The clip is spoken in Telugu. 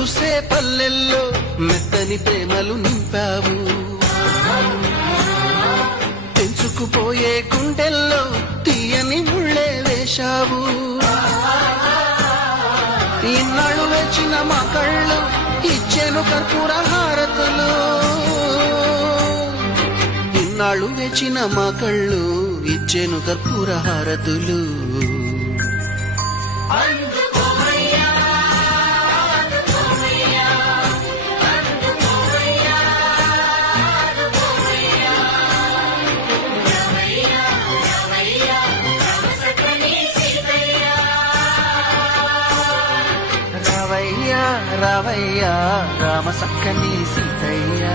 చూసే పల్లెల్లో మెత్తని ప్రేమలు నింపావు, తెంచుకుపోయే గుండెల్లో తీయని ముళ్ళే వేశావు. ఇన్నాళ్ళు వేచిన మా కళ్ళు ఇచ్చేను కర్పూర హారతులు, ఇన్నాళ్ళు వేచిన మా కళ్ళు ఇచ్చేను కర్పూర హారతులు. రావయ్యా రావయ్యా రామ సక్కని సీతయ్యా.